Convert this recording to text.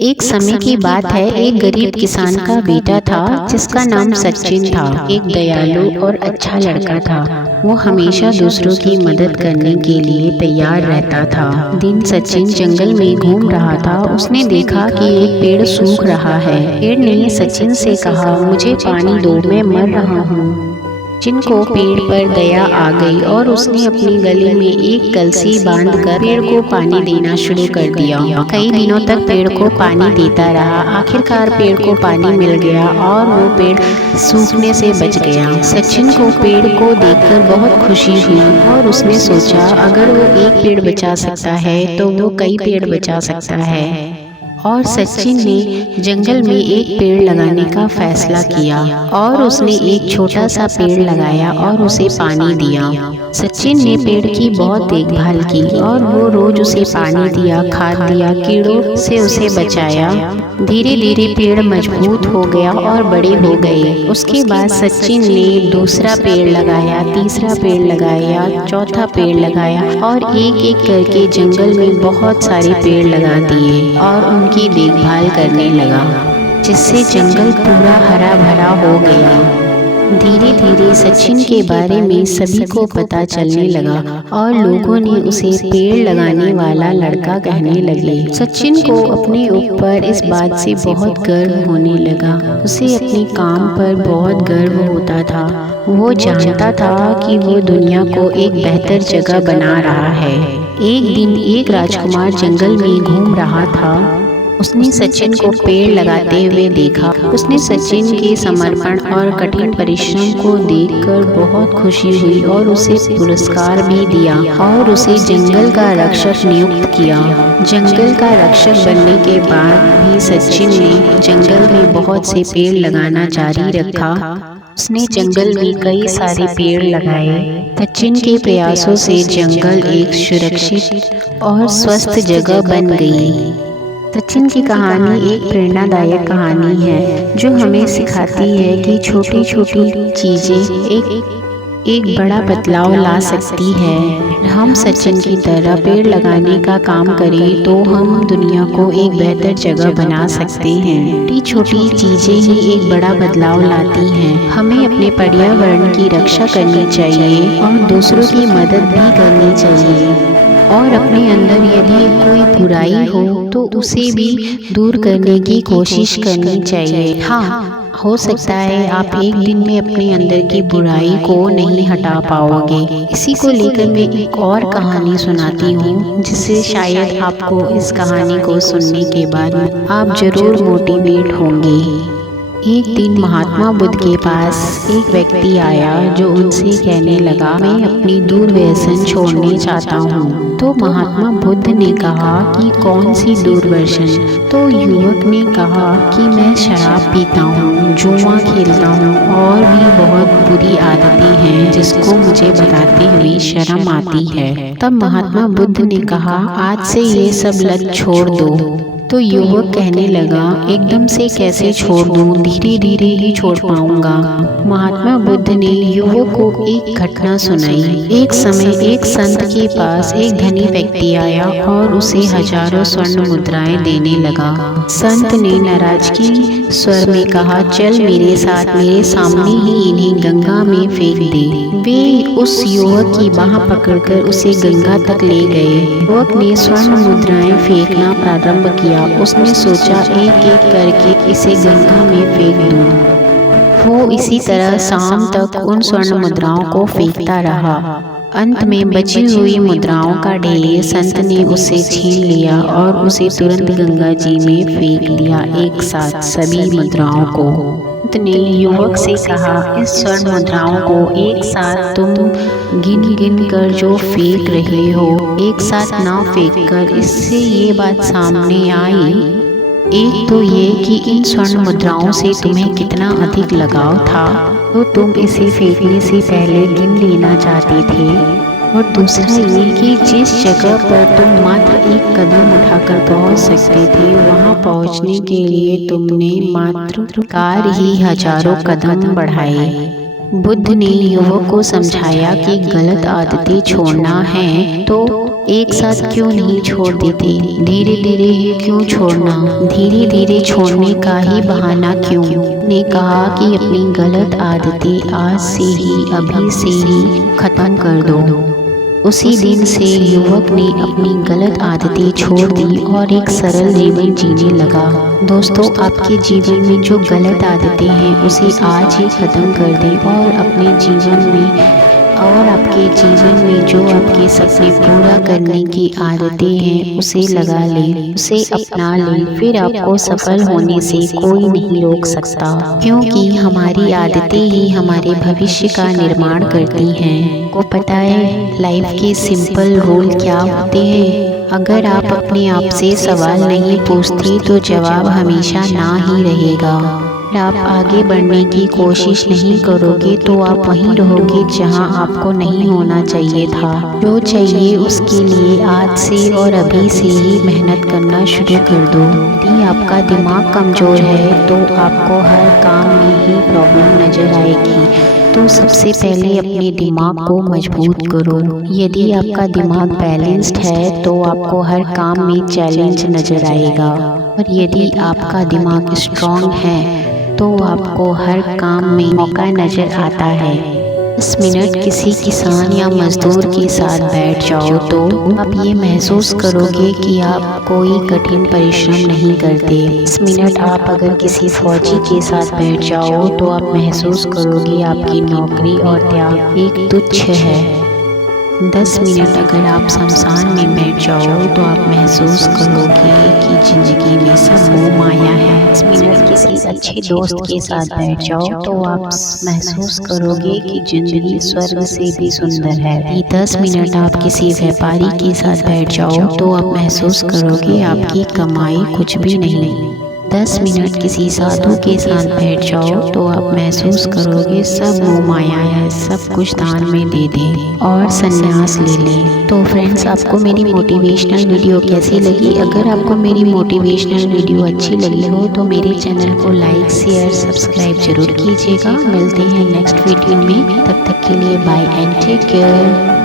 एक समय की बात है, एक गरीब किसान का बेटा था जिसका नाम सचिन था। एक दयालु और अच्छा लड़का था। वो हमेशा दूसरों की मदद करने के लिए तैयार रहता था। दिन सचिन जंगल में घूम रहा था। उसने देखा कि एक पेड़ सूख रहा है। पेड़ ने सचिन से कहा, मुझे पानी दो, मैं मर रहा हूँ। सचिन को पेड़ पर दया आ गई और उसने अपनी गले में एक कलसी बांधकर पेड़ को पानी देना शुरू कर दिया। कई दिनों तक पेड़ को पानी देता रहा। आखिरकार पेड़ को पानी मिल गया और वो पेड़ सूखने से बच गया। सचिन को पेड़ को देखकर बहुत खुशी हुई और उसने सोचा, अगर वो एक पेड़ बचा सकता है तो वो कई पेड़ बचा सकता है। और सचिन ने जंगल में एक पेड़ लगाने का फैसला किया और उसने एक छोटा सा पेड़ लगाया और उसे पानी दिया। सचिन ने पेड़ की बहुत देखभाल की और वो रोज उसे पानी दिया, खाद दिया, कीड़ों से उसे बचाया। धीरे धीरे पेड़ मजबूत हो गया और बड़े हो गए। उसके बाद सचिन ने दूसरा पेड़ लगाया, तीसरा पेड़ लगाया, चौथा पेड़ लगाया और एक एक करके जंगल में बहुत सारे पेड़ लगा दिए और उनकी देखभाल करने लगा, जिससे जंगल पूरा हरा भरा हो गया। धीरे धीरे सचिन के बारे में सभी को पता चलने लगा और लोगों ने उसे पेड़ लगाने वाला लड़का कहने लगे। सचिन को अपने ऊपर इस बात से बहुत गर्व होने लगा। उसे अपने काम पर बहुत गर्व होता था। वो जानता था कि वो दुनिया को एक बेहतर जगह बना रहा है। एक दिन एक राजकुमार जंगल में घूम रहा था। उसने सचिन को पेड़ लगाते हुए देखा। उसने सचिन के समर्पण और कठिन परिश्रम को देखकर बहुत खुशी हुई और उसे पुरस्कार भी दिया और उसे जंगल का रक्षक नियुक्त किया। जंगल का रक्षक बनने के बाद भी सचिन ने जंगल में बहुत से पेड़ लगाना जारी रखा। उसने जंगल में कई सारे पेड़ लगाए। सचिन के प्रयासों से जंगल एक सुरक्षित और स्वस्थ जगह बन गई। सचिन की कहानी एक प्रेरणादायक कहानी है जो हमें सिखाती है कि छोटी छोटी चीज़ें एक बड़ा बदलाव ला सकती है। हम सचिन की तरह पेड़ लगाने का काम करें तो हम दुनिया को एक बेहतर जगह बना सकते हैं। छोटी छोटी चीज़ें ही एक बड़ा बदलाव लाती हैं। हमें अपने पर्यावरण की रक्षा करनी चाहिए और दूसरों की मदद भी करनी चाहिए। और अपने अंदर यदि कोई बुराई हो तो उसे भी दूर करने की कोशिश करनी चाहिए। हाँ, हो सकता है आप एक दिन में अपने अंदर की बुराई को नहीं हटा पाओगे। इसी को लेकर मैं एक और कहानी सुनाती हूँ, जिससे शायद आपको इस कहानी को सुनने के बाद आप जरूर मोटिवेट होंगे। एक दिन महात्मा बुद्ध के पास एक व्यक्ति आया जो उनसे कहने लगा, मैं अपनी दुर्व्यसन छोड़ने चाहता हूँ। तो महात्मा बुद्ध ने कहा कि कौन सी दुर्व्यसन? तो युवक ने कहा कि मैं शराब पीता हूँ, जुआ खेलता हूँ और भी बहुत बुरी आदतें हैं जिसको मुझे बताते हुए शर्म आती है। तब महात्मा बुद्ध ने कहा, आज से ये सब लत छोड़ दो। तो युवक कहने लगा, एकदम से कैसे छोड़ दूं, धीरे धीरे ही छोड़ पाऊंगा। महात्मा बुद्ध ने युवक को एक घटना सुनाई। एक समय एक संत के पास एक धनी व्यक्ति आया और उसे हजारों स्वर्ण मुद्राएं देने लगा। संत ने नाराजगी स्वर में कहा, चल मेरे साथ, मेरे सामने ही इन्हें गंगा में फेंक दे। वे उस युवक की बाह पकड़कर उसे गंगा तक ले गए। युवक ने स्वर्ण मुद्राएं फेंकना प्रारंभ किया। उसने सोचा, एक एक करके इसे गंगा में फेंक दूं। वो इसी तरह शाम तक उन स्वर्ण मुद्राओं को फेंकता रहा। अंत में बची हुई मुद्राओं का ढेर संत ने उसे छीन लिया और उसे तुरंत गंगा जी में फेंक दिया, एक साथ सभी मुद्राओं को। संत ने युवक से कहा, इस स्वर्ण मुद्राओं को एक साथ तुम गिन गिन कर जो फेंक रहे हो, एक साथ ना फेंक कर इससे ये बात सामने आई, एक तो ये कि इन स्वर्ण मुद्राओं से तुम्हें कितना अधिक लगाव था, तो तुम इसे फेंकने से पहले गिन लेना चाहते थे, और दूसरा ये कि जिस जगह पर तुम मात्र एक कदम उठाकर पहुंच सकते थे, वहां पहुंचने के लिए तुमने मात्र कार ही हजारों कदम बढ़ाए। बुद्ध ने युवक को समझाया कि गलत आदतें छोड़ना है तो एक साथ क्यों नहीं छोड़ देते? धीरे धीरे ही क्यों छोड़ना? धीरे धीरे छोड़ने का ही बहाना क्यों? ने कहा कि अपनी गलत आदतें आज से ही, अभी से ही खत्म कर दो। उसी दिन से युवक ने अपनी गलत आदतें छोड़ दी और एक सरल जीवन जीने लगा। दोस्तों, आपके जीवन में जो गलत आदतें हैं उसे आज ही खत्म कर दें और अपने जीवन में आपके जीवन में जो आपके सपने पूरा करने की आदतें हैं उसे लगा लें, उसे अपना लें। फिर आपको सफल होने से कोई नहीं रोक सकता, क्योंकि हमारी आदतें ही हमारे भविष्य का निर्माण करती हैं। को पता है लाइफ के सिंपल रूल क्या होते हैं? अगर आप अपने आप से सवाल नहीं पूछते तो जवाब हमेशा ना ही रहेगा। अगर आप आगे बढ़ने की कोशिश नहीं करोगे तो आप वहीं रहोगे जहां आपको नहीं होना चाहिए था। जो चाहिए उसके लिए आज से और अभी से ही मेहनत करना शुरू कर दो। यदि आपका दिमाग कमज़ोर है तो आपको हर काम में ही प्रॉब्लम नज़र आएगी, तो सबसे पहले अपने दिमाग को मजबूत करो। यदि आपका दिमाग बैलेंस्ड है तो आपको हर काम में चैलेंज नज़र आएगा, और यदि आपका दिमाग स्ट्रॉन्ग है तो आपको हर काम में मौका नज़र आता है। 10 मिनट किसी किसान या मजदूर के साथ बैठ जाओ तो आप ये महसूस करोगे कि आप कोई कठिन परिश्रम नहीं करते। 10 मिनट आप अगर किसी फौजी के साथ बैठ जाओ तो आप महसूस करोगे आपकी नौकरी और त्याग एक तुच्छ है। 10 मिनट अगर आप शमशान में बैठ जाओ तो आप महसूस करोगे कि ज़िंदगी में सब मोह माया है। 10 मिनट किसी अच्छे दोस्त के साथ बैठ जाओ तो आप महसूस करोगे कि ज़िंदगी स्वर्ग से भी सुंदर है। 10 मिनट आप किसी व्यापारी के साथ बैठ जाओ तो आप महसूस करोगे आपकी कमाई कुछ भी नहीं। 10 मिनट किसी साधु के साथ बैठ जाओ तो आप महसूस करोगे सब मोह माया है, सब कुछ दान में दे दे और संन्यास ले ले। तो फ्रेंड्स, आपको मेरी मोटिवेशनल वीडियो कैसी लगी? अगर आपको मेरी मोटिवेशनल वीडियो अच्छी लगी हो तो मेरे चैनल को लाइक, शेयर, सब्सक्राइब जरूर कीजिएगा। मिलते हैं नेक्स्ट वीडियो में, तब तक के लिए बाय एंड टेक केयर।